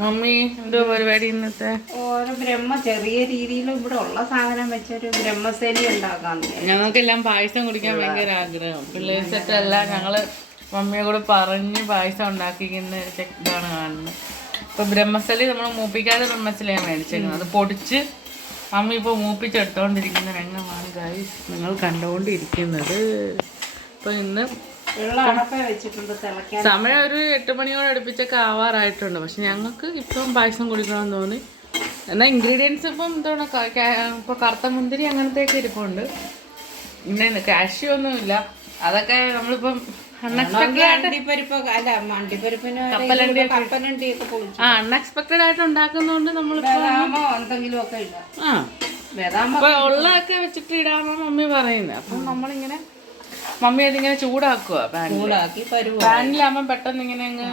Mummy എന്തോ പരിപാടി ഇന്നത്തെ? ഓരോ ബ്രഹ്മ ചെറിയ രീതിയിൽ ഇവിടെ ഉള്ള സാധനം വെച്ചൊരു ബ്രഹ്മസേനി ഉണ്ടാക്കാൻ ഞങ്ങൾക്കെല്ലാം പായസം കുടിക്കാൻ ഭയങ്കര ആഗ്രഹം. പിള്ളേർ സെറ്റല്ല ഞങ്ങൾ മമ്മിയെ കൂടെ പറഞ്ഞ് പായസം ഉണ്ടാക്കിക്കുന്ന ഇതാണ് കാണുന്നത്. ഇപ്പൊ ബ്രഹ്മസലി നമ്മൾ മൂപ്പിക്കാതെ ബ്രഹ്മസലിയാണ് മേടിച്ചേക്കുന്നത്. അത് പൊടിച്ച് മമ്മി ഇപ്പോൾ മൂപ്പിച്ചെടുത്തോണ്ടിരിക്കുന്ന രംഗമാണ് ഗൈസ് നിങ്ങൾ കണ്ടുകൊണ്ടിരിക്കുന്നത് ഇപ്പൊ ഇന്ന് സമയം ഒരു എട്ട് മണിയോട് അടുപ്പിച്ചൊക്കെ ആവാറായിട്ടുണ്ട്. പക്ഷെ ഞങ്ങൾക്ക് ഇപ്പം പായസം കുടിക്കണമെന്ന് തോന്നി. എന്നാൽ ഇൻഗ്രീഡിയൻസ് ഇപ്പം എന്താണ് ഇപ്പൊ കറുത്ത മുന്തിരി അങ്ങനത്തെയൊക്കെ ഇരിപ്പുണ്ട്. പിന്നെ കാഷ്യൂ ഒന്നുമില്ല അതൊക്കെ നമ്മളിപ്പം അൺഎക്സ്പെക്ടഡ് ആയിട്ട് ഉണ്ടാക്കുന്നതുകൊണ്ട് നമ്മളിപ്പോ ഒക്കെ ഉള്ളതൊക്കെ വെച്ചിട്ട് ഇടാമെന്ന് മമ്മി പറയുന്നത് അപ്പം നമ്മളിങ്ങനെ മമ്മി അതിങ്ങനെ ചൂടാക്കുക ചൂടാക്കി പാനിലാകുമ്പോൾ പെട്ടെന്ന് ഇങ്ങനെ അങ്ങ്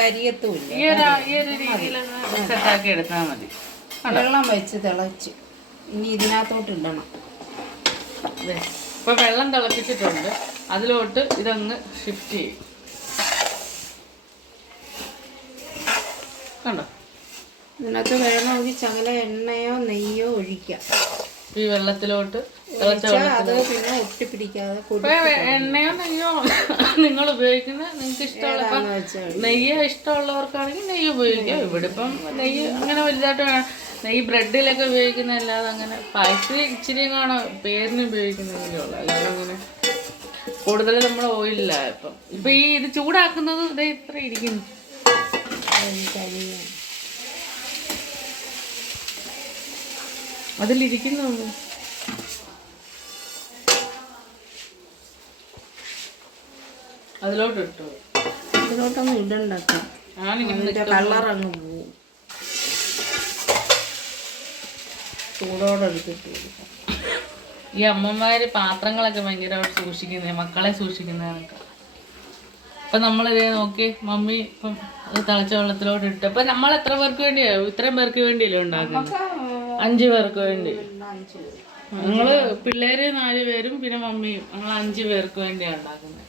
കരിയത്തുമില്ല ഈ ഒരു ഈ ഒരു രീതിയിൽ സെറ്റാക്കി എടുത്താൽ മതി. വെള്ളം വെച്ച് തിളച്ച്. ഇനി ഇതിനകത്തോട്ട് ഇടണം. ഇപ്പൊ വെള്ളം തിളപ്പിച്ചിട്ടുണ്ട്. അതിലോട്ട് ഇതങ്ങ് ഷിഫ്റ്റ് ചെയ്യും. കണ്ടോ? ഇതിനകത്ത് വേണമെങ്കിൽ അങ്ങനെ എണ്ണയോ നെയ്യോ ഒഴിക്കാം. ഈ വെള്ളത്തിലോട്ട് അത് പിന്നെ ഒട്ടിപ്പിടിക്കാതെ ഇപ്പൊ കൊടുക്കാന്ന് എണ്ണയോ നെയ്യോ നിങ്ങൾ ഉപയോഗിക്കുന്ന നിങ്ങൾക്ക് ഇഷ്ടമുള്ള നെയ്യ് ഇഷ്ടമുള്ളവർക്കാണെങ്കിൽ നെയ്യ് ഉപയോഗിക്കാം. ഇവിടെ ഇപ്പം നെയ്യ് അങ്ങനെ വലുതായിട്ട് വേണം. നെയ്യ് ബ്രെഡിലൊക്കെ ഉപയോഗിക്കുന്ന അല്ലാതെ അങ്ങനെ പായസത്തിൽ ഇച്ചിരി കാണാം പേരിന് ഉപയോഗിക്കുന്നതേ ഉള്ളൂ. അല്ലാതെ അങ്ങനെ കൂടുതൽ നമ്മൾ ഓയിലില്ല ഇപ്പം. ഇപ്പൊ ഈ ഇത് ചൂടാക്കുന്നത് ഇതേ ഇത്ര ഇരിക്കുന്നു. അതിലിരിക്കുന്നുള്ളൂ അതിലോട്ട് ഇട്ടു ഇതിലോട്ടൊന്നും ഇടണ്ടാക്കാം കളർ അങ്ങ് പോവും. ചൂടോടെ എടുത്തിട്ട് കൊടുക്കാം. ഈ അമ്മമാര് പാത്രങ്ങളൊക്കെ ഭയങ്കരമായിട്ട് സൂക്ഷിക്കുന്നത് മക്കളെ സൂക്ഷിക്കുന്നതൊക്കെ അപ്പൊ നമ്മളിതേ നോക്കി മമ്മി ഇപ്പം തിളച്ച വെള്ളത്തിലോട്ട് ഇട്ട് അപ്പൊ നമ്മൾ എത്ര പേർക്ക് വേണ്ടിയാ? ഇത്രയും പേർക്ക് വേണ്ടിയല്ലേ ഉണ്ടാക്കുന്നത് അഞ്ചു പേർക്ക് വേണ്ടി. ഞങ്ങൾ പിള്ളേര് നാല് പേരും പിന്നെ മമ്മിയും. ഞങ്ങൾ അഞ്ചു പേർക്ക് വേണ്ടിയാണ് ഉണ്ടാക്കുന്നത്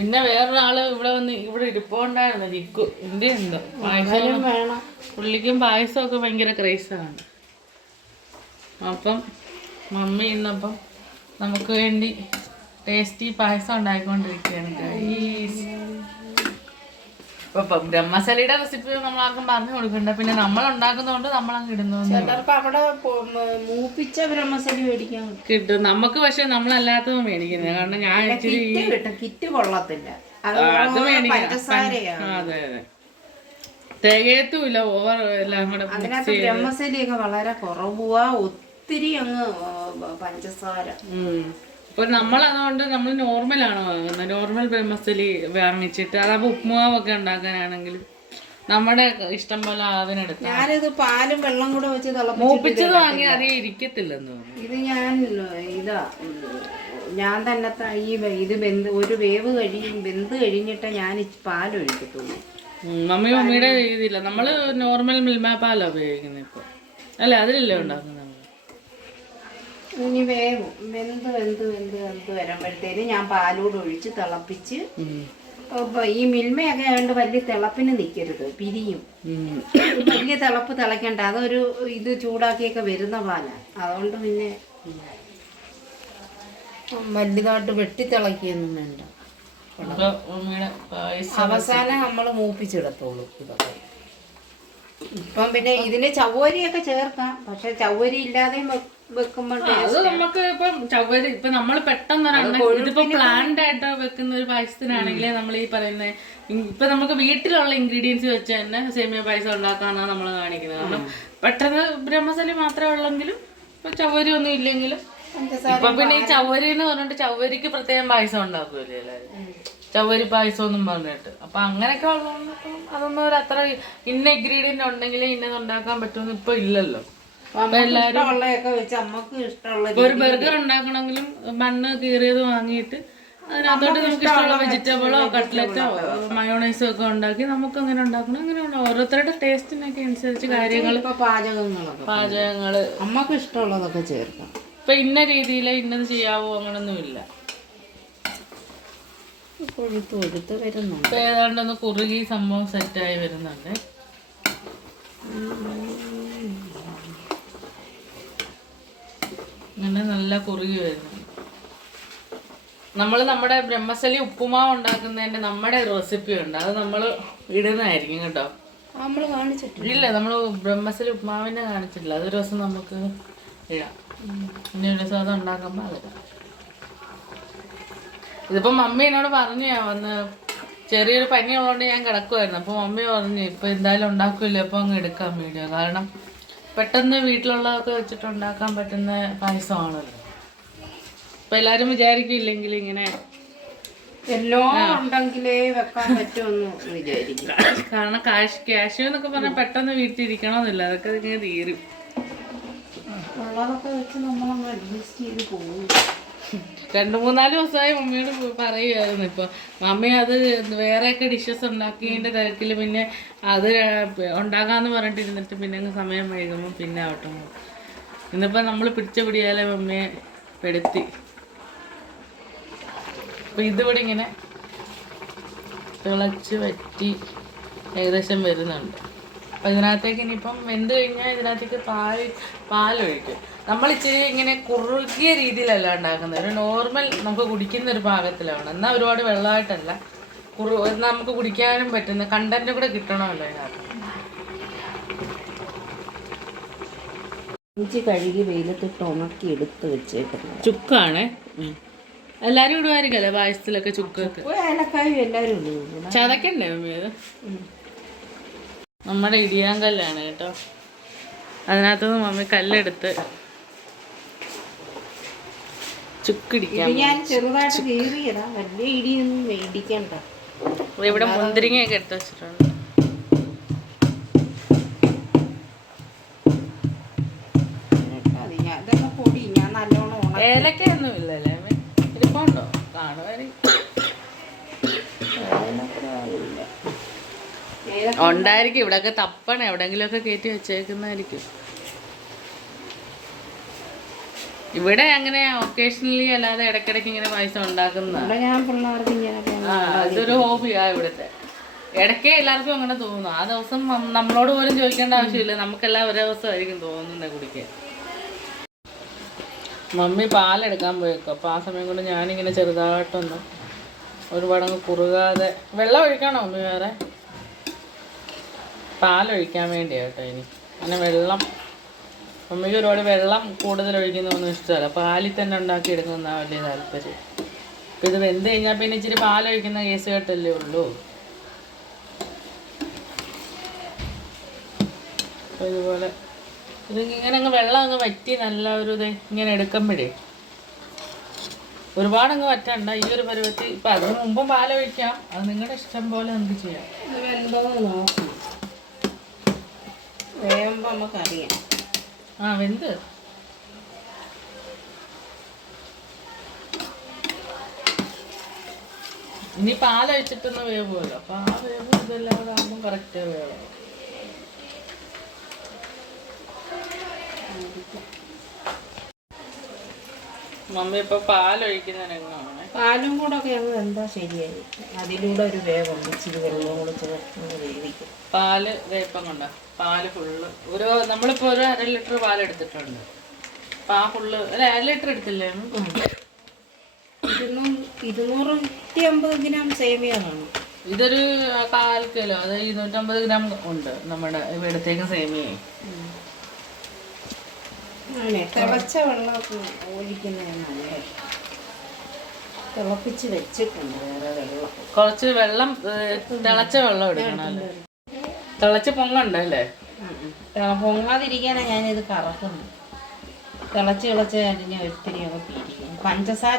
പിന്നെ വേറൊരാൾ ഇവിടെ വന്ന് ഇവിടെ ഇരിപ്പുണ്ടായിരുന്നു ജിക്കു. എന്റെ എന്തോ പായസം വേണം. പുള്ളിക്കും പായസമൊക്കെ ഭയങ്കര ക്രൈസാണ്. അപ്പം മമ്മി ഇന്നപ്പം നമുക്ക് വേണ്ടി ടേസ്റ്റി പായസം ഉണ്ടാക്കിക്കൊണ്ടിരിക്കുകയാണ്. അപ്പൊ ബ്രഹ്മസലിയുടെ റെസിപ്പി നമ്മൾ ആർക്കും പറഞ്ഞു കൊടുക്കണ്ട. പിന്നെ നമ്മൾ ഉണ്ടാക്കുന്നതുകൊണ്ട് നമ്മൾ അങ്ങ് ഇടുന്നു ചിലർക്ക് അവിടെ പൊ- മൂപ്പിച്ച ബ്രഹ്മസലി മേടിക്കാൻ കിട്ടും. കിട്ടും. നമുക്ക് പക്ഷെ നമ്മളല്ലാത്തത് മേടിക്കുന്നത് കാരണം ഞാൻ ഇച്ചിരി കിറ്റ് കിട്ടും. കിറ്റ് കൊള്ളത്തില്ല. അത് അത് പഞ്ചസാരയാണ് ആ, അതെ അതെ. തികയത്തുമില്ല. ഓവർ എല്ലാം കൂടെ അതിനകത്ത് ബ്രഹ്മസലിയൊക്കെ വളരെ കുറവുക ഒത്തിരി അങ്ങ് ആ, പഞ്ചസാര. ഉം. ഇപ്പൊ നമ്മൾ അതുകൊണ്ട് നമ്മൾ നോർമലാണ് വാങ്ങുന്നത് നോർമൽ ബ്രഹ്മസ്ഥലി വാങ്ങിച്ചിട്ട് അതാകുമ്പോ ഉപ്പുമാവൊക്കെ ഉണ്ടാക്കാനാണെങ്കിലും നമ്മുടെ ഇഷ്ടം പോലെ അതിനെടുക്കാം ഞാനിത് പാലും വെള്ളം കൂടെ വെച്ച് മൂപ്പിച്ചത് വാങ്ങി അധികം ഇരിക്കത്തില്ലെന്ന് തോന്നുന്നു. ഇത് ഞാൻ ഇതാ ഞാൻ തന്നെ ഈ ഇത് ബെന്ത് ഒരു വേവ് കഴിയും ബെന്ത് കഴിഞ്ഞിട്ട് ഞാൻ ഈ പാലൊഴിക്കത്തുള്ളൂ. ഉം, മമ്മി മമ്മിയുടെ രീതിയില്ല. നമ്മൾ നോർമൽ മിൽമ പാലാ ഉപയോഗിക്കുന്നത് ഇപ്പൊ. അല്ലെ അതിലല്ലേ ഉണ്ടാക്കുന്നത് ഇനി വേവും. വെന്ത് വെന്ത് വെന്ത് വെന്ത് വരുമ്പോഴത്തേന് ഞാൻ പാലൂടെ ഒഴിച്ച് തിളപ്പിച്ച് ഈ മിൽമയൊക്കെ ആയതുകൊണ്ട് വലിയ തിളപ്പിന് നിൽക്കരുത് പിരിയും. വലിയ തിളപ്പ് തിളയ്ക്കണ്ട അതൊരു ഇത് ചൂടാക്കിയൊക്കെ വരുന്ന പാലാണ് അതുകൊണ്ട് പിന്നെ വലുതായിട്ട് വെട്ടി തിളക്കിയൊന്നും വേണ്ട. അവസാനം നമ്മൾ മൂപ്പിച്ചെടുത്തോളൂ ഇതൊക്കെ. ഇപ്പം പിന്നെ ഇതിന് ചവ്വരിയൊക്കെ ചേർക്കാം പക്ഷെ ചവ്വരി ഇല്ലാതെയും അത് നമുക്ക് ഇപ്പം ചവര് ഇപ്പൊ നമ്മൾ പെട്ടെന്ന് ഇതിപ്പോ പ്ലാൻഡ് ആയിട്ട് വെക്കുന്ന ഒരു പായസത്തിനാണെങ്കിൽ നമ്മൾ ഈ പറയുന്ന ഇപ്പൊ നമുക്ക് വീട്ടിലുള്ള ഇൻഗ്രീഡിയൻസ് വെച്ച് തന്നെ സേമിയ പായസം ഉണ്ടാക്കാന്നാണ് നമ്മൾ കാണിക്കുന്നത്. കാരണം പെട്ടെന്ന് ബ്രഹ്മസലി മാത്രമേ ഉള്ളെങ്കിലും ഇപ്പൊ ചവരി ഒന്നും ഇല്ലെങ്കിലും ഇപ്പൊ പിന്നെ ഈ ചവരി എന്ന് പറഞ്ഞിട്ട് ചവരിക്ക് പ്രത്യേകം പായസം ഉണ്ടാക്കുമല്ലേ എല്ലാവരും ചവരി പായസം എന്നും പറഞ്ഞിട്ട്. അപ്പൊ അങ്ങനെയൊക്കെ ഉള്ളതുകൊണ്ട് അതൊന്നും ഒരു അത്ര ഇന്ന ഇൻഗ്രീഡിയന്റ് ഉണ്ടെങ്കിലേ ഇന്നത് ഉണ്ടാക്കാൻ പറ്റുമെന്ന് ഇപ്പൊ ഇല്ലല്ലോ. ഇഷ്ടമുള്ളതൊക്കെ വെച്ച് അമ്മയ്ക്ക് ഇഷ്ടമുള്ള ഒരു ബർഗർ ഉണ്ടാക്കണമെങ്കിലും മണ്ണ് കീറിയത് വാങ്ങിയിട്ട് അതിനകത്തോട്ട് നമുക്ക് ഇഷ്ടമുള്ള വെജിറ്റബിളോ കട്ട്ലറ്റോ മയോണൈസോ ഒക്കെ ഉണ്ടാക്കി നമുക്ക് അങ്ങനെ ഉണ്ടാക്കണം. അങ്ങനെ ഓരോരുത്തരുടെ ടേസ്റ്റിനൊക്കെ അനുസരിച്ച് കാര്യങ്ങൾ പാചകങ്ങളൊക്കെ പാചകങ്ങൾ അമ്മയ്ക്ക് ഇഷ്ടമുള്ളതൊക്കെ ചേർക്കാം ഇപ്പൊ ഇന്ന രീതിയിൽ ഇന്നത് ചെയ്യാവോ അങ്ങനൊന്നും ഇല്ല കൊഴുത്ത് കൊഴുത്ത് വരുന്നുണ്ട്. ഇപ്പൊ ഏതാണ്ട് ഒന്ന് കുറുകി സംഭവം സെറ്റായി വരുന്നുണ്ട്. അങ്ങനെ നല്ല കുറുകി വരുന്നു നമ്മൾ നമ്മുടെ ബ്രഹ്മസലി ഉപ്പുമാവ് ഉണ്ടാക്കുന്നതിന്റെ നമ്മുടെ റെസിപ്പി ഉണ്ട്. അത് നമ്മൾ ഇടുന്നതായിരിക്കും കേട്ടോ. നമ്മൾ കാണിച്ചിട്ടില്ല. ഇല്ല നമ്മൾ ബ്രഹ്മസലി ഉപ്പുമാവിനെ കാണിച്ചിട്ടില്ല. അതൊരു ദിവസം നമുക്ക് ഇടാം. ഇനി ഒരു ദിവസം അത് ഉണ്ടാക്കുമ്പോൾ അതിടാം ഇതിപ്പോ മമ്മി എന്നോട് പറഞ്ഞു ഞാൻ വന്ന് ചെറിയൊരു പനി ഉള്ളതുകൊണ്ട് ഞാൻ കിടക്കുമായിരുന്നു അപ്പോൾ മമ്മി പറഞ്ഞു ഇപ്പൊ എന്തായാലും ഉണ്ടാക്കില്ല അപ്പോൾ അങ്ങ് എടുക്കാം വീഡിയോ. കാരണം പെട്ടെന്ന് വീട്ടിലുള്ളതൊക്കെ വെച്ചിട്ട് ഉണ്ടാക്കാൻ പറ്റുന്ന പായസമാണല്ലോ. അപ്പൊ എല്ലാരും വിചാരിക്കില്ലെങ്കിൽ ഇങ്ങനെ എല്ലാം ഉണ്ടെങ്കിലേ വെക്കാൻ പറ്റുമെന്ന് വിചാരിക്കും. കാരണം കാശ് ക്യാഷ് എന്നൊക്കെ പറഞ്ഞാൽ പെട്ടെന്ന് വീട്ടിൽ ഇരിക്കണമെന്നില്ല അതൊക്കെ ഇങ്ങനെ തീരും. ഉള്ളതൊക്കെ വെച്ച് നമ്മളങ്ങ് അഡ്ജസ്റ്റ് ചെയ്ത് പോകും രണ്ട് മൂന്നാൽ ദിവസമായി മമ്മിയോട് പറയുമായിരുന്നു ഇപ്പൊ. മമ്മി അത് വേറെയൊക്കെ ഡിഷസ് ഉണ്ടാക്കിയതിന്റെ തിരക്കിൽ പിന്നെ അത് ഉണ്ടാകാന്ന് പറഞ്ഞിട്ടിരുന്നിട്ട് പിന്നെ അങ്ങ് സമയം വൈകുമ്പോൾ പിന്നെ ആവട്ടെ ഇന്നിപ്പോൾ ഇന്നിപ്പോ നമ്മൾ പിടിച്ച പിടിയാലെ മമ്മിയെ പെടുത്തി. അപ്പൊ ഇതിവിടെ ഇങ്ങനെ തിളച്ച് വറ്റി ഏകദേശം വരുന്നുണ്ട്. അപ്പം ഇതിനകത്തേക്ക് ഇനിയിപ്പം വെന്ത് കഴിഞ്ഞാൽ ഇതിനകത്തേക്ക് പാൽ പാലൊഴിക്കും. നമ്മൾ ഇച്ചിരി ഇങ്ങനെ കുറുകിയ രീതിയിലല്ല ഉണ്ടാക്കുന്നത്. ഒരു നോർമൽ നമുക്ക് കുടിക്കുന്ന ഒരു പാകത്തിലാണ്. എന്നാൽ ഒരുപാട് വെള്ളമായിട്ടല്ല. കുറു എന്നാൽ നമുക്ക് കുടിക്കാനും പറ്റുന്ന കണ്ടന്റ് കൂടെ കിട്ടണമല്ലോ ഇതിനകത്ത്. ഇഞ്ചി കഴുകി വെയിലത്തിട്ട് ഉണക്കി എടുത്ത് വെച്ചേക്കുന്നത്. ചുക്കാണ്? എല്ലാരും ഇടുവായിരിക്കും ഇടുമായിരിക്കല്ലേ പായസത്തിലൊക്കെ ചുക്കൊക്കെ? ഏലക്കായും ചതക്കണ്ടേ മമ്മി അത് നമ്മുടെ ഇടിയാങ്കല്ലാണ് കേട്ടോ. അതിനകത്തുനിന്ന് മമ്മി കല്ലെടുത്ത് ഞാൻ ചെറുതായിട്ട് കീറിയതാ. വലിയ ഇടിയൊന്നും ഇവിടെ മുന്തിരിങ്ങയൊക്കെ എടുത്ത് വെച്ചിട്ടുണ്ട്. ഉണ്ടായിരിക്കും. ഇവിടെയൊക്കെ തപ്പണം. എവിടെങ്കിലുമൊക്കെ കയറ്റി വെച്ചേക്കുന്നതായിരിക്കും. ഇവിടെ അങ്ങനെ ഒക്കേഷണലി അല്ലാതെ ഇടയ്ക്കിടയ്ക്ക് ഇങ്ങനെ പൈസ ഉണ്ടാക്കുന്നതാണ് അതൊരു ആ ഇതൊരു ഹോബിയാ ഇവിടുത്തെ. ഇടയ്ക്കേ എല്ലാവർക്കും അങ്ങനെ തോന്നുന്നു. ആ ദിവസം നമ്മളോട് പോലും ചോദിക്കേണ്ട ആവശ്യമില്ല. നമുക്കെല്ലാം ഒരേ ദിവസമായിരിക്കും തോന്നുന്നത് കുടിക്കാൻ. മമ്മി പാലെടുക്കാൻ പോയേക്കും. അപ്പോൾ ആ സമയം കൊണ്ട് ഞാനിങ്ങനെ ചെറുതായിട്ടൊന്ന് ഒരുപാടങ്ങ് കുറുകാതെ വെള്ളം ഒഴിക്കണോ മമ്മി വേറെ? പാലൊഴിക്കാൻ വേണ്ടിയാ കേട്ടോ ഇനി. അങ്ങനെ വെള്ളം മമ്മിക്ക് ഒരുപാട് വെള്ളം കൂടുതൽ ഒഴിക്കുന്നതൊന്നും ഇഷ്ടമല്ല. പാലിൽ തന്നെ ഉണ്ടാക്കി എടുക്കുന്ന വലിയ താല്പര്യം. അപ്പം ഇത് വെന്ത് കഴിഞ്ഞാൽ പിന്നെ ഇച്ചിരി പാലൊഴിക്കുന്ന കേസ് കേട്ടല്ലേ ഉള്ളൂ. ഇതുപോലെ ഇത് ഇങ്ങനെ അങ്ങ് വെള്ളം അങ്ങ് വറ്റി നല്ല ഒരു ഇത് ഇങ്ങനെ എടുക്കുമ്പോഴേ ഒരുപാട് അങ്ങ് വറ്റണ്ട ഈ ഒരു പരുവത്തിൽ. ഇപ്പം അതിന് മുമ്പും പാലൊഴിക്കാം. അത് നിങ്ങളുടെ ഇഷ്ടം പോലെ നമുക്ക് ചെയ്യാം. വേകുമ്പോൾ നമുക്കറിയാം. ആ വെന്ത്. ഇനി പാലഴിച്ചിട്ടൊന്ന് വേവുമല്ലോ. അപ്പൊ ആ വേവ് ഇതെല്ലാം കൂടെ ആകുമ്പോൾ കറക്റ്റ് വേവും. മമ്മി ഇപ്പൊ പാലൊഴിക്കുന്ന രംഗമാണ്. പാലും കൂടെ ഒക്കെ ഞങ്ങൾ എന്താ ശരിയായി അതിലൂടെ ഒരു വേഗം ഇച്ചിരി വെള്ളവും കൂടെ ചേർത്ത് വേവിക്കും. പാൽ വേപ്പം കൊണ്ട? പാൽ ഫുള്ള്. ഒരു നമ്മളിപ്പോ ഒരു അര ലിറ്റർ പാൽ എടുത്തിട്ടുണ്ട്. അപ്പൊ ആ ഫുള്ള് അല്ല അര ലിറ്റർ എടുത്തില്ലേ? ഇരുന്നൂറ് ഇരുന്നൂറ്റി അമ്പത് ഗ്രാം സേമിയ കാണും ഇതൊരു കാൽ കിലോ അതായത് ഇരുന്നൂറ്റമ്പത് ഗ്രാം ഉണ്ട് നമ്മുടെ ഇവിടത്തേക്ക് സേമിയ തിളച്ച വെള്ളം ഒഴിക്കുന്നതാണ് നല്ലത് തിളപ്പിച്ച് വെച്ചിട്ടുണ്ട് വേറെ വെള്ളം കുറച്ച് വെള്ളം തിളച്ച വെള്ളം എടുക്കണം തിളച്ച് പൊങ്ങണ്ടല്ലേ പൊങ്ങാതിരിക്കാനാ പൊങ്ങാതിരിക്കാനാണ് ഞാനിത് കറക്കുന്നത്. തിളച്ച് തിളച്ച് കഴിഞ്ഞ ഒത്തിരി ഒക്കെ പിരിക്കും. പഞ്ചസാര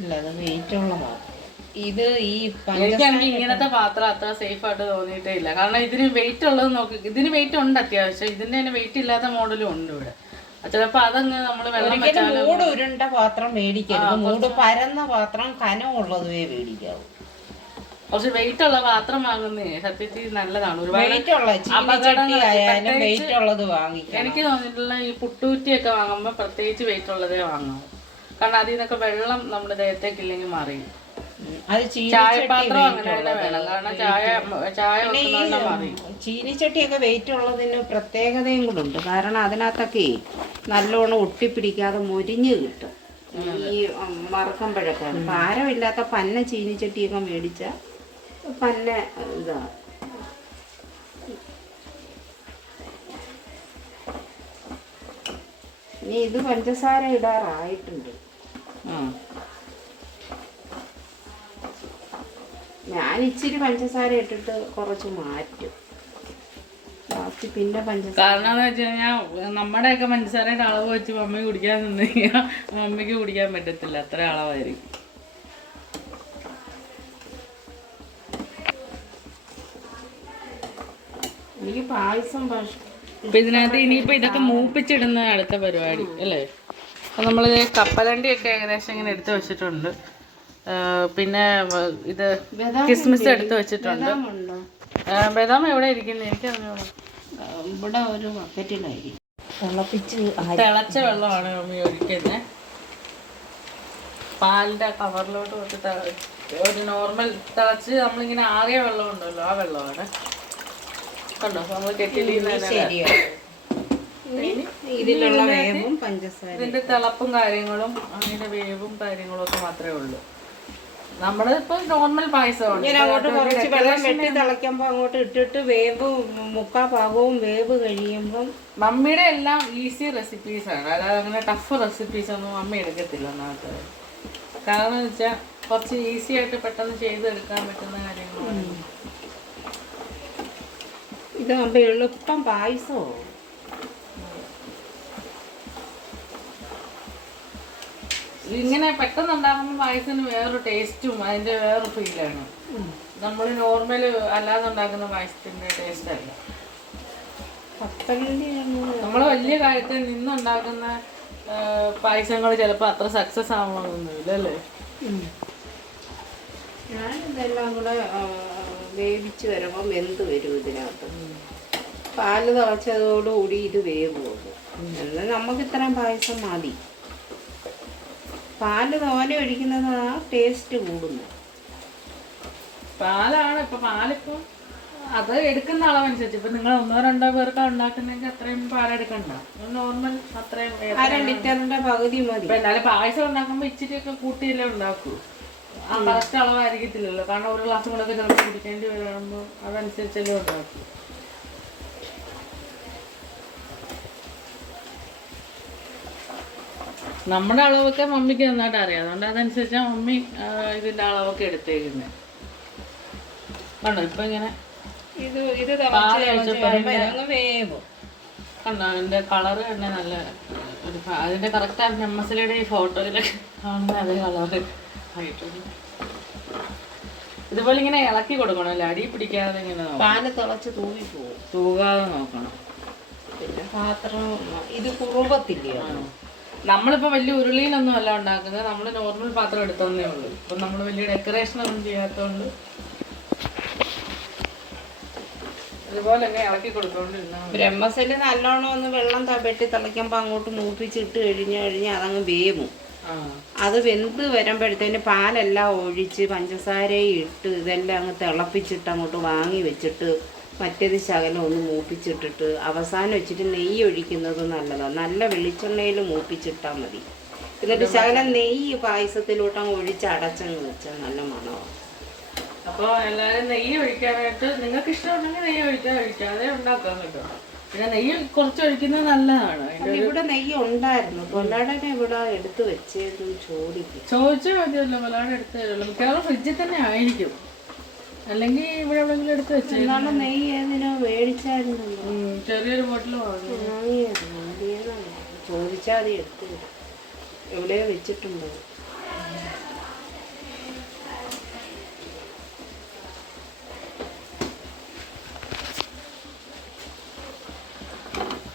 ഇല്ല അത് വെയിറ്റുള്ള പാത്രം ഇത് ഈ എനിക്കാണെങ്കിൽ ഇങ്ങനത്തെ പാത്രം അത്ര സേഫ് ആയിട്ട് തോന്നിയിട്ടേ ഇല്ല. കാരണം ഇതിന് വെയിറ്റ് ഉള്ളത് നോക്കി ഇതിന് വെയിറ്റ് ഉണ്ട് അത്യാവശ്യം. ഇതിന്റെ തന്നെ വെയിറ്റ് ഇല്ലാത്ത മോഡലും ഉണ്ട് ഇവിടെ. ചിലപ്പോ അതങ്ങ് നമ്മൾ വെള്ളം മൂട് ഉരുണ്ട പാത്രം മേടിക്കരുത്. മൂട് പരന്ന പാത്രം കനമുള്ളതുവേ മേടിക്കാവൂ. കുറച്ച് വെയിറ്റ് ഉള്ള പാത്രം വാങ്ങുന്നേ സത്യത്തിൽ നല്ലതാണ്. ഒരുപാട് എനിക്ക് തോന്നിയിട്ടുള്ള ഈ പുട്ടുകുറ്റിയൊക്കെ വാങ്ങുമ്പോൾ പ്രത്യേകിച്ച് വെയിറ്റ് ഉള്ളതേ വാങ്ങാവൂ കാരണം അതിൽ നിന്നൊക്കെ വെള്ളം നമ്മുടെ ദേഹത്തേക്കില്ലെങ്കിൽ മറിയും. അത് ചീനിച്ചട്ടി ചായപാത്രം അങ്ങനെ വേണം. കാരണം ചായ ചായ ചീനിച്ചട്ടിയൊക്കെ വെയിറ്റ് ഉള്ളതിന് പ്രത്യേകതയും കൂടെ ഉണ്ട്. കാരണം അതിനകത്തൊക്കെ നല്ലോണം ഒട്ടിപ്പിടിക്കാതെ മുരിഞ്ഞ് കിട്ടും. ഈ ഉം, വറുക്കുമ്പോഴൊക്കെ. ഭാരമില്ലാത്ത പന്ന ചീനിച്ചട്ടിയൊക്കെ മേടിച്ച പന്ന ഇതാ. ഇനി ഇത് പഞ്ചസാര ഇടാറായിട്ടുണ്ട്. ഞാൻ ഇച്ചിരി പഞ്ചസാര ഇട്ടിട്ട് കുറച്ച് മാറ്റും. ലാസ്റ്റ് പിന്നെ പഞ്ചസാര. കാരണം എന്ന് വെച്ച് കഴിഞ്ഞാൽ നമ്മുടെയൊക്കെ പഞ്ചസാരയുടെ അളവ് വെച്ച് മമ്മി കുടിക്കാൻ നിന്ന് കഴിഞ്ഞാൽ മമ്മിക്ക് കുടിക്കാൻ പറ്റത്തില്ല. അത്ര അളവായിരിക്കും. എനിക്ക് പായസം പക്ഷേ അപ്പൊ ഇതിനകത്ത് ഇനിയിപ്പോ ഇതൊക്കെ മൂപ്പിച്ചിടുന്ന അടുത്ത പരിപാടി അല്ലേ? അപ്പൊ നമ്മളിത് കപ്പലണ്ടിയൊക്കെ ഏകദേശം ഇങ്ങനെ എടുത്ത് വെച്ചിട്ടുണ്ട്. പിന്നെ ഇത് ക്രിസ്മസ് എടുത്ത് വെച്ചിട്ടുണ്ട്. ബദാം എവിടെ ഇരിക്കുന്നത് എനിക്ക് അറിഞ്ഞോളാം ഇവിടെ ഒരു ബക്കറ്റിലായിരിക്കും തിളപ്പിച്ച് അരി- തിളച്ച വെള്ളമാണ് അമ്മി ഒഴിക്കുന്നത് പാലിന്റെ കവറിലോട്ട് വെച്ച് ഒരു നോർമൽ തിളച്ച് നമ്മളിങ്ങനെ ആറിയ വെള്ളം ഉണ്ടല്ലോ ആ വെള്ളമാണ്. കണ്ടോ? നമ്മൾ ഇതിലുള്ള വേവും പഞ്ചസാര ഇതിന്റെ തിളപ്പും കാര്യങ്ങളും അതിന്റെ വേവും കാര്യങ്ങളും ഒക്കെ മാത്രമേ ഉള്ളൂ. നമ്മുടെ ഇപ്പൊ നോർമൽ പായസമാണ്. ഞാൻ അങ്ങോട്ട് കുറച്ച് വെള്ളം വെട്ടി തിളയ്ക്കുമ്പോൾ അങ്ങോട്ട് ഇട്ടിട്ട് വേവ് മുക്കാ പാകവും വേവ് കഴിയുമ്പം മമ്മിയുടെ എല്ലാം ഈസി റെസിപ്പീസ് ആണ്. അതായത് അങ്ങനെ ടഫ് റെസിപ്പീസ് ഒന്നും അമ്മ എടുക്കത്തില്ല ഒന്നാമത്തെ കാരണം എന്ന് വെച്ചാൽ കുറച്ച് ഈസി ആയിട്ട് പെട്ടെന്ന് ചെയ്തെടുക്കാൻ പറ്റുന്ന കാര്യങ്ങളാണ്. ഇതാകുമ്പോൾ എളുപ്പം പായസമോ ഇങ്ങനെ പെട്ടെന്ന് ഉണ്ടാകുമ്പോൾ പായസത്തിന് വേറൊരു ടേസ്റ്റും അതിന്റെ വേറൊരു ഫീലാണ്. നമ്മൾ നോർമൽ അല്ലാതെ ഉണ്ടാക്കുന്ന പായസത്തിന്റെ ടേസ്റ്റ് അല്ല. നമ്മൾ വലിയ കാര്യത്തിൽ നിന്നുണ്ടാക്കുന്ന പായസങ്ങൾ ചിലപ്പോൾ അത്ര സക്സസ് ആവണമെന്നില്ല അല്ലേ? ഞാൻ ഇതെല്ലാം കൂടെ വേവിച്ച് വരുമ്പോൾ വെന്ത് വരും ഇതിനകത്ത്. പാൽ തിളച്ചതോടുകൂടി ഇത് വേവുള്ളൂ. എന്നാൽ നമുക്ക് ഇത്രയും പായസം മതി. പാൽ തോനെ ഒഴിക്കുന്നത് ആ ടേസ്റ്റ് കൂടുന്നു. പാലാണ് ഇപ്പൊ പാലിപ്പോൾ അത് എടുക്കുന്ന അളവനുസരിച്ച്. ഇപ്പൊ നിങ്ങൾ ഒന്നോ രണ്ടോ പേർക്ക് ഉണ്ടാക്കുന്നെങ്കിൽ അത്രയും പാലെടുക്കണ്ട. നോർമൽ അത്രയും അര ലിറ്ററിന്റെ പകുതി മതി. ഇപ്പൊ എന്നാലും പായസം ഉണ്ടാക്കുമ്പോൾ ഇച്ചിരി ഒക്കെ കൂട്ടിയല്ലേ ഉണ്ടാക്കൂ. ആ കറക്റ്റ് അളവായിരിക്കത്തില്ലല്ലോ. കാരണം ഒരു ഗ്ലാസ് കൂടെ ചിലപ്പോൾ കുടിക്കേണ്ടി വരുമ്പോൾ അതനുസരിച്ചല്ലേ ഉണ്ടാക്കൂ. നമ്മുടെ അളവൊക്കെ മമ്മിക്ക് നന്നായിട്ട് അറിയാം. അതുകൊണ്ട് അതനുസരിച്ചാണ് മമ്മി ആ, ഇതിന്റെ അളവൊക്കെ എടുത്തേക്കുന്നത് കണ്ടോ? ഇപ്പൊ ഇങ്ങനെ ഇത് ഇത് കണ്ടോ? അതിന്റെ കളറ് തന്നെ നല്ല ഒരു അതിന്റെ കറക്റ്റ് ആ മസലയുടെ ഈ ഫോട്ടോയിലൊക്കെ കാണുന്ന അതേ കളറ് ആയിട്ടുണ്ട്. ഇതുപോലെ ഇങ്ങനെ ഇളക്കി കൊടുക്കണം അല്ലേ? അടി പിടിക്കാതെ ഇങ്ങനെ. പാൽ തിളച്ച് തൂവി പോകും തൂകാതെ നോക്കണം. പിന്നെ പാത്രം ഇത് കുറുമ്പത്തില്ലയോ നമ്മളിപ്പോ വലിയ ഉരുളിയിലൊന്നും അല്ല ഉണ്ടാക്കുന്നത്. നമ്മൾ നോർമൽ പാത്രം എടുത്തതന്നേ ഉള്ളൂ. ഇപ്പൊ നമ്മൾ വലിയ ഡെക്കറേഷൻ ഒന്നും ചെയ്യാത്തോണ്ട് ഇതുപോലെ ഇളക്കി കൊടുത്തോണ്ടിരുന്നാ. ബ്രഹ്മസൽ നല്ലോണം ഒന്ന് വെള്ളം വെട്ടി തിളയ്ക്കുമ്പോൾ അങ്ങോട്ട് മൂപ്പിച്ചിട്ട് കഴിഞ്ഞു കഴിഞ്ഞ് അതങ്ങ് വേവും. അത് വെന്ത് വരുമ്പോഴത്തേന് പാലെല്ലാം ഒഴിച്ച് പഞ്ചസാരയും ഇട്ട് ഇതെല്ലാം അങ്ങ് തിളപ്പിച്ചിട്ട് അങ്ങോട്ട് വാങ്ങി വെച്ചിട്ട് മറ്റേത് ശകലം ഒന്ന് മൂപ്പിച്ചിട്ടിട്ട് അവസാനം വെച്ചിട്ട് നെയ്യ് ഒഴിക്കുന്നത് നല്ലതാണ് നല്ല വെളിച്ചെണ്ണയിൽ മൂപ്പിച്ചിട്ടാൽ മതി. എന്നിട്ട് ശകലം നെയ്യ് പായസത്തിലോട്ട് അങ്ങ് ഒഴിച്ച് അടച്ചങ്ങ് വെച്ചാൽ നല്ല മണമാണ് അപ്പോൾ എല്ലാവരും നെയ്യ് ഒഴിക്കാനായിട്ട് നിങ്ങൾക്ക് ഇഷ്ടമുണ്ടെങ്കിൽ നെയ്യ് ഒഴിക്കാൻ ഒഴിക്കാതെ ഉണ്ടാക്കാൻ കേട്ടോ പിന്നെ നെയ്യ് കുറച്ച് ഒഴിക്കുന്നത് നല്ലതാണ്. ഇവിടെ നെയ്യ് ഉണ്ടായിരുന്നു. പൊല്ലാടനെ ഇവിടെ എടുത്ത് വെച്ചേ ചോദിക്കും. ചോദിച്ചാൽ മതിയല്ലോ മലയാളം എടുത്ത് തരുമല്ലോ. മിക്കവാറും ഫ്രിഡ്ജിൽ തന്നെ ആയിരിക്കും. അല്ലെങ്കിൽ ഇവിടെ എവിടെയെങ്കിലും എടുത്ത് വെച്ചു നെയ്യ് ഏതിനോ മേടിച്ചായിരുന്നു. ചെറിയൊരു ബോട്ടിൽ ചോദിച്ചാൽ അത് എടുത്ത് എവിടെയോ വെച്ചിട്ടുണ്ടോ.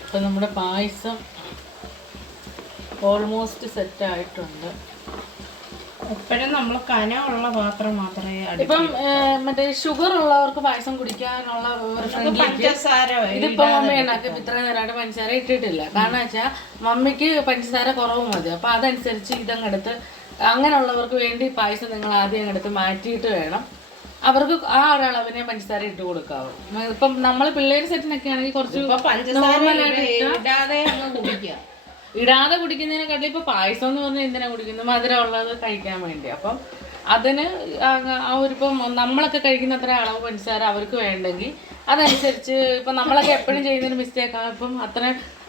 അപ്പം നമ്മുടെ പായസം ഓൾമോസ്റ്റ് സെറ്റ് ആയിട്ടുണ്ട്. എപ്പോഴും നമ്മൾ കനമുള്ള പാത്രം മാത്രമേ ഇപ്പം മറ്റേ ഷുഗർ ഉള്ളവർക്ക് പായസം കുടിക്കാനുള്ള പഞ്ചസാര ഇതിപ്പോ മമ്മി ഉണ്ടാക്കി ഇത്ര നേരമായിട്ട് പഞ്ചസാര ഇട്ടിട്ടില്ല. കാരണം വെച്ചാൽ മമ്മിക്ക് പഞ്ചസാര കുറവ് മതി. അപ്പൊ അതനുസരിച്ച് ഇതങ്ങ് എടുത്ത് അങ്ങനെയുള്ളവർക്ക് വേണ്ടി പായസം നിങ്ങൾ ആദ്യം അങ്ങെടുത്ത് മാറ്റിയിട്ട് വേണം. അവർക്ക് ആ ഒരളവിനെ പഞ്ചസാര ഇട്ട് കൊടുക്കാവും. ഇപ്പം നമ്മൾ പിള്ളേർ സെറ്റിനൊക്കെ ആണെങ്കിൽ കുറച്ച് പഞ്ചസാര ഇടാതെ കുടിക്കുക. ഇടാതെ കുടിക്കുന്നതിനെക്കാട്ടിലും ഇപ്പൊ പായസം എന്ന് പറഞ്ഞാൽ എന്തിനാ കുടിക്കുന്നത് മധുരം ഉള്ളത് കഴിക്കാൻ വേണ്ടി. അപ്പം അതിന് ആ ഒരു ഇപ്പം നമ്മളൊക്കെ കഴിക്കുന്ന അത്ര അളവ് പഞ്ചസാര അവർക്ക് വേണ്ടെങ്കിൽ അതനുസരിച്ച് ഇപ്പൊ നമ്മളൊക്കെ എപ്പോഴും ചെയ്യുന്നൊരു മിസ്റ്റേക്ക് ആണ് ഇപ്പം അത്ര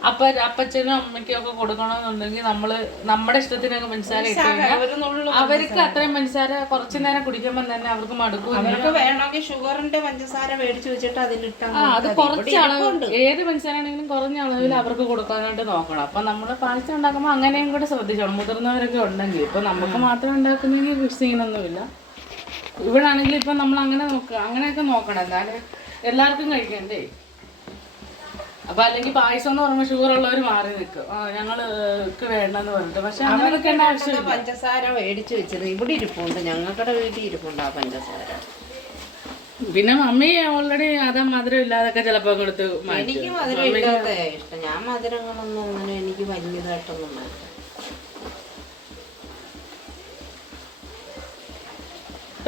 അപ്പ അപ്പച്ചനും അമ്മയ്ക്കും ഒക്കെ കൊടുക്കണമെന്നുണ്ടെങ്കിൽ നമ്മൾ നമ്മുടെ ഇഷ്ടത്തിനൊക്കെ പഞ്ചസാര ഇട്ട് കഴിഞ്ഞാൽ ഒരു നുള്ളു അവർക്ക് അത്രയും പഞ്ചസാര കുറച്ചു നേരം കുടിക്കുമ്പോൾ തന്നെ അവർക്ക് മടുക്കും അവർക്ക് വേണമെങ്കിൽ ഷുഗറിന്റെ പഞ്ചസാര മേടിച്ചു വെച്ചിട്ട് അതിലിട്ടാ അത് കുറച്ച് അളവ് ഏത് മനസ്സാരാണെങ്കിലും കുറഞ്ഞ അളവിൽ അവർക്ക് കൊടുക്കാനായിട്ട് നോക്കണം. അപ്പൊ നമ്മൾ പായസം ഉണ്ടാക്കുമ്പോൾ അങ്ങനെയും കൂടെ ശ്രദ്ധിച്ചോണം. മുതിർന്നവരൊക്കെ ഉണ്ടെങ്കിൽ ഇപ്പൊ നമുക്ക് മാത്രം ഉണ്ടാക്കുന്നതിന് സീനൊന്നുമില്ല ഇവിടെ ആണെങ്കിൽ ഇപ്പൊ നമ്മൾ അങ്ങനെ നോക്കുക അങ്ങനെയൊക്കെ നോക്കണം. എന്നാലും എല്ലാവർക്കും കഴിക്കണ്ടേ? അപ്പൊ അല്ലെങ്കിൽ പായസം എന്ന് പറയുമ്പോൾ ഷുഗർ ഉള്ളവർ മാറി നിൽക്കും. ഞങ്ങൾക്ക് വേണ്ടെന്ന് പറഞ്ഞിട്ട്. പക്ഷെ അങ്ങനെയൊക്കെ ആവശ്യമില്ല. പഞ്ചസാര മേടിച്ചു വെച്ചത് ഇവിടെ ഇരിപ്പുണ്ട്. ഞങ്ങളുടെ വീട്ടിൽ ഇരിപ്പുണ്ട് ആ പഞ്ചസാര. പിന്നെ മമ്മി ഓൾറെഡി അതാ മധുരം ഇല്ലാതൊക്കെ ചിലപ്പോ കൊടുത്ത് എനിക്ക് മധുരം ഇല്ലാത്ത ഇഷ്ടം. ഞാൻ മധുരങ്ങളൊന്നും അങ്ങനെ എനിക്ക് വലിയതായിട്ടൊന്നും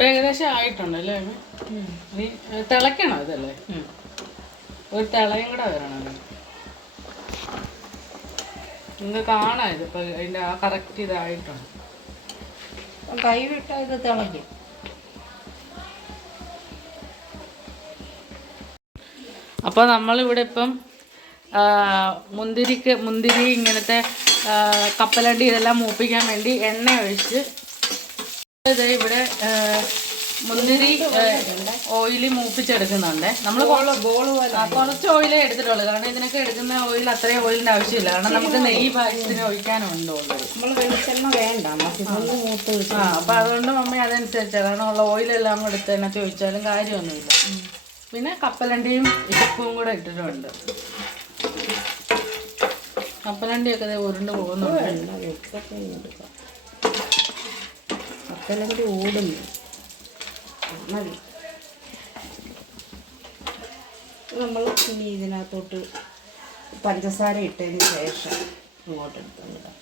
ഇപ്പൊ ഏകദേശം ആയിട്ടുണ്ട് അല്ലേ? നീ തിളയ്ക്കണോ ഇതല്ലേ? ഒരു തിളയും കൂടെ വരണം. നിങ്ങൾക്ക് കാണാം ഇത് ഇപ്പൊ അതിന്റെ ആ കറക്റ്റ് ഇതായിട്ടുണ്ട്. കൈ വിട്ടാൽ ഇത് തിളയ്ക്കും. അപ്പോൾ നമ്മളിവിടെ ഇപ്പം മുന്തിരിക്ക് മുന്തിരി ഇങ്ങനത്തെ കപ്പലണ്ടി ഇതെല്ലാം മൂപ്പിക്കാൻ വേണ്ടി എണ്ണ ഒഴിച്ച് ഇത് ഇവിടെ ഓയിൽ മൂപ്പിച്ചെടുക്കുന്നുണ്ട്. നമ്മൾ കുറച്ച് ഓയിലേ എടുത്തിട്ടുള്ളൂ. കാരണം ഇതിനൊക്കെ എടുക്കുന്ന ഓയിൽ അത്രയും ഓയിലിന്റെ ആവശ്യമില്ല. കാരണം നമുക്ക് നെയ്യ് പായസത്തിന് ഒഴിക്കാനുണ്ട് ഓൾറെഡി ആ അപ്പൊ അതുകൊണ്ട് മമ്മി അതനുസരിച്ച്. കാരണം ഉള്ള ഓയിലെല്ലാം കൂടെ എടുത്ത് തന്നെ ചോദിച്ചാലും കാര്യമൊന്നുമില്ല. പിന്നെ കപ്പലണ്ടിയും ഇപ്പും കൂടെ ഇട്ടിട്ടുണ്ട്. കപ്പലണ്ടിയൊക്കെ ഉരുണ്ട് പോകുന്നുണ്ട്. കപ്പലണ്ടി ഓടുന്നു മതി. നമ്മൾ ഇനി ഇതിനകത്തോട്ട് പഞ്ചസാര ഇട്ടതിന് ശേഷം ഇങ്ങോട്ട് എടുത്തിടാം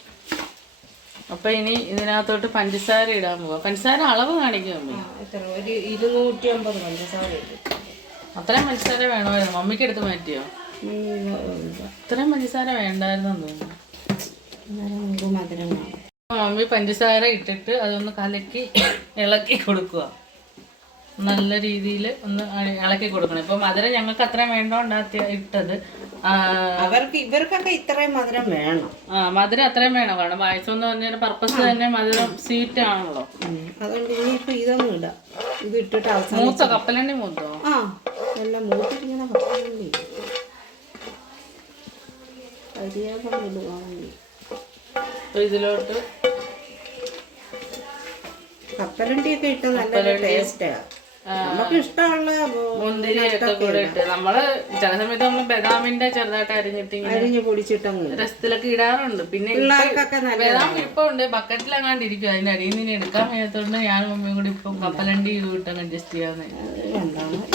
അപ്പൊ ഇനി ഇതിനകത്തോട്ട് പഞ്ചസാര ഇടാൻ പോവാം. പഞ്ചസാര അളവ് കാണിക്കും എത്ര? ഒരു ഇരുന്നൂറ്റി അമ്പത് പഞ്ചസാര അത്രയും പഞ്ചസാര വേണമായിരുന്നു. മമ്മിക്ക് എടുത്ത് മാറ്റിയോ? ഇത്രയും പഞ്ചസാര വേണ്ടായിരുന്നു തോന്നുന്നു. മധുരം മമ്മി പഞ്ചസാര ഇട്ടിട്ട് അതൊന്ന് കലക്കി ഇളക്കി കൊടുക്കുക നല്ല രീതിയിൽ ഒന്ന് ഇളക്കി കൊടുക്കണം. ഇപ്പൊ മധുരം ഞങ്ങൾക്ക് അത്രയും വേണ്ടോണ്ടാ ഇട്ടത്. അവർക്ക് ഇവർക്കൊക്കെ ഇത്രയും മധുരം വേണം. ആ മധുരം അത്രയും വേണം. കാരണം പായസം എന്ന് പറഞ്ഞ പർപ്പസ് തന്നെ മധുരം സ്വീറ്റ് ആണല്ലോ. അതുകൊണ്ട് ഇനിയിപ്പോൾ ഇതൊന്നും ഇടാം. ഇത് ഇട്ടിട്ട് അവസാനം മൂത്ത? കപ്പലണ്ടി മൂത്തോ? ആ എല്ലാം കപ്പലണ്ടി ഇടുവാണെങ്കിൽ ഇതിലോട്ട് കപ്പലണ്ടിയൊക്കെ ഇട്ട നല്ല ടേസ്റ്റാ നമുക്ക് ഇഷ്ടമുള്ള മുന്തിരിയൊക്കെ കൂടെ ഇട്ട്. നമ്മൾ ചില സമയത്ത് നമ്മൾ ബദാമിന്റെ ചെറുതായിട്ട് അരിഞ്ഞിട്ട് അരിഞ്ഞു പൊടിച്ചിട്ടങ്ങ് രസത്തിലൊക്കെ ഇടാറുണ്ട്. പിന്നെ പിള്ളേർക്കൊക്കെ ബദാം ഇപ്പൊ ഉണ്ട് ബക്കറ്റിലെങ്ങാണ്ട് ഇരിക്കും. അതിന്റെ അടിയിൽ നിന്ന് എടുക്കാൻ വയ്യാത്തോണ്ട് ഞാൻ മമ്മിയും കൂടി ഇപ്പം കപ്പലണ്ടി ഇട്ടങ്ങ് അഡ്ജസ്റ്റ് ചെയ്യാന്ന്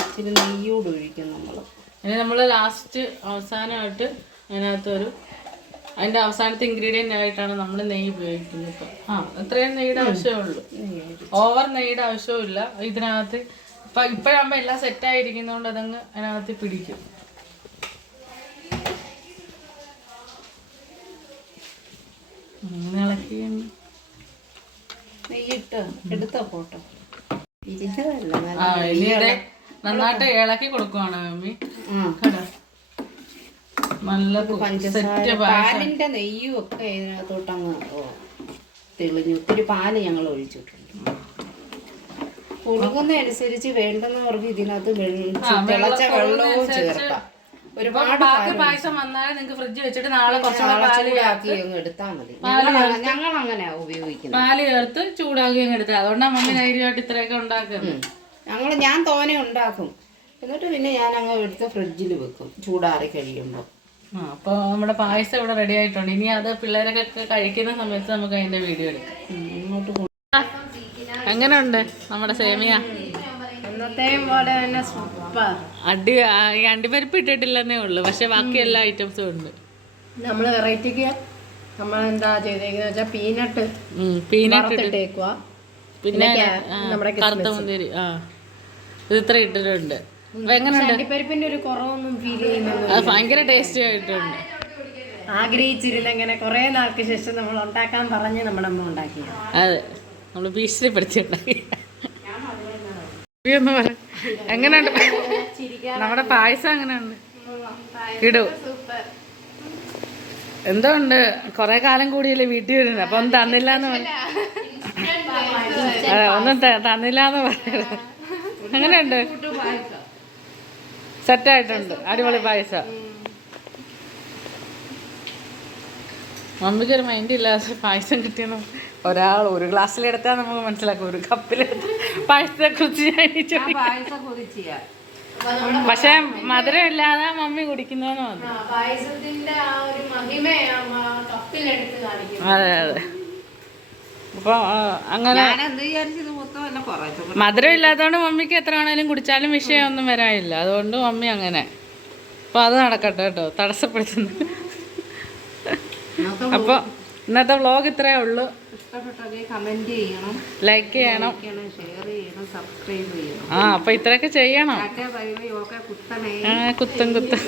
ഇച്ചിരി നെയ്യൂട് ഒഴിക്കും നമ്മൾ. ഇനി നമ്മൾ ലാസ്റ്റ് അവസാനമായിട്ട് അതിനകത്ത് അതിന്റെ അവസാനത്തെ ഇൻഗ്രീഡിയന്റ് ആയിട്ടാണ് നമ്മൾ നെയ്യ് ഉപയോഗിക്കുന്നത് ഇപ്പൊ. ആ അത്രയും നെയ്യുടെ ആവശ്യമേ ഉള്ളൂ ഓവർ നെയ്യുടെ ആവശ്യമില്ല ഇതിനകത്ത് ഇപ്പൊ ഇപ്പോഴാകുമ്പോ എല്ലാം സെറ്റ് ആയിരിക്കുന്നതുകൊണ്ട് അതങ്ങ് അതിനകത്ത് പിടിക്കും. ഇളക്കി നെയ്യിട്ട് എടുത്തോ ഫോട്ടോ നന്നായിട്ട് ഇളക്കി കൊടുക്കുവാണ് മമ്മി കണ്ടോ? നല്ല പഞ്ചസാര പാലിന്റെ നെയ്യും ഒക്കെ ഇതിനകത്തോട്ട് അങ്ങ് തെളിഞ്ഞു. ഒത്തിരി പാൽ ഞങ്ങൾ ഒഴിച്ചിട്ടുണ്ട്. കുളുകുന്നതനുസരിച്ച് വേണ്ടുന്നവർക്ക് ഇതിനകത്ത് തിളച്ച വെള്ളവും ചേർക്കാം. ഒരുപാട് പായസം വന്നാൽ നിങ്ങൾക്ക് ഫ്രിഡ്ജ് വെച്ചിട്ട് നാളെ കുറച്ചുകൂടെ പാൽ ചൂടാക്കി അങ്ങ് എടുത്താൽ മതി. ഞങ്ങൾ അങ്ങനെ ഉപയോഗിക്കുന്നത്. പാൽ ചേർത്ത് ചൂടാക്കി അങ്ങ് എടുത്താൽ അതുകൊണ്ടാണ് മമ്മി ധൈര്യമായിട്ട് ഇത്രയൊക്കെ ഉണ്ടാക്കുന്നത്. ഞങ്ങൾ ഞാൻ തോനെ ഉണ്ടാക്കും. എന്നിട്ട് പിന്നെ ഞാൻ അങ്ങ് എടുത്ത് ഫ്രിഡ്ജിൽ വെക്കും. ചൂടാറി കഴിയുമ്പോൾ ആ അപ്പൊ നമ്മുടെ പായസം ഇവിടെ റെഡി ആയിട്ടുണ്ട്. ഇനി അത് പിള്ളേരൊക്കെ കഴിക്കുന്ന സമയത്ത് നമുക്ക് അതിന്റെ വീഡിയോ എടുക്കാം. ഇങ്ങോട്ട് ഉണ്ട് നമ്മുടെ സേമിയ? അടി ഈ അണ്ടിപ്പരിപ്പ് ഇട്ടിട്ടില്ലെന്നേ ഉള്ളൂ. പക്ഷെ ബാക്കി എല്ലാ ഐറ്റംസും ഉണ്ട്. നമ്മൾ വെറൈറ്റിക്ക് നമ്മൾ എന്താ ചെയ്തേക്കുന്ന വെച്ചാൽ പീനട്ട് പീനട്ട് ഇട്ടേക്കുക പിന്നെ നമ്മുടെ കറുത്ത മുന്തിരി ആ. ഇത് ഇത്ര ഇട്ടിട്ടുണ്ട്. എങ്ങനെയുണ്ട്? ഒരു കുറവൊന്നും ഫീൽ ചെയ്യുന്നത് ഭയങ്കര ടേസ്റ്റി ആയിട്ടുണ്ട്. ആഗ്രഹിച്ചിരുന്ന അങ്ങനെ കുറെ നാൾക്ക് ശേഷം നമ്മൾ ഉണ്ടാക്കാൻ പറഞ്ഞ് നമ്മുടെ അമ്മ ഉണ്ടാക്കി അതെ. നമ്മൾ ഭീഷണിപ്പെടുത്തിയുണ്ടാക്കി ഒന്ന് പറ എങ്ങനെയുണ്ട്? നമ്മുടെ പായസം എങ്ങനെയുണ്ട്? ഇടൂ. എന്തോ ഉണ്ട്. കൊറേ കാലം കൂടിയല്ലേ വീട്ടിൽ വരുന്നത്. അപ്പൊ ഒന്നും തന്നില്ല എന്ന് പറഞ്ഞു ഒന്നും തന്നില്ല എന്ന് പറയുന്നത് എങ്ങനെയുണ്ട്? സെറ്റായിട്ടുണ്ട്. അടിപൊളി പായസം. മമ്മിക്കൊരു മൈൻഡ് ഇല്ലാതെ പായസം കിട്ടിയെന്ന് ഒരാൾ ഒരു ഗ്ലാസ്സിലെടുത്താൽ നമുക്ക് മനസ്സിലാക്കും. ഒരു കപ്പിലെടുത്ത് പായസത്തെ കുറിച്ച് പക്ഷെ മധുരം ഇല്ലാതെ മമ്മി കുടിക്കുന്നതെന്ന് പറഞ്ഞു. അതെ അതെ. അപ്പൊ അങ്ങനെ മധുരം ഇല്ലാത്തതുകൊണ്ട് മമ്മിക്ക് എത്ര വേണേലും കുടിച്ചാലും വിഷയമൊന്നും വരാനില്ല. അതുകൊണ്ട് മമ്മി അങ്ങനെ. അപ്പൊ അത് നടക്കട്ടെ കേട്ടോ. തടസ്സപ്പെടുത്തുന്നു അപ്പോൾ ഇന്നത്തെ വ്ളോഗ് ഇത്രയേ ഉള്ളൂ. കമന്റ് ചെയ്യണം. ലൈക്ക് ചെയ്യണം. ഷെയർ ചെയ്യണം സബ്സ്ക്രൈബ് ചെയ്യണം ആ അപ്പൊ ഇത്രയൊക്കെ ചെയ്യണം. കുത്തും കുത്തും.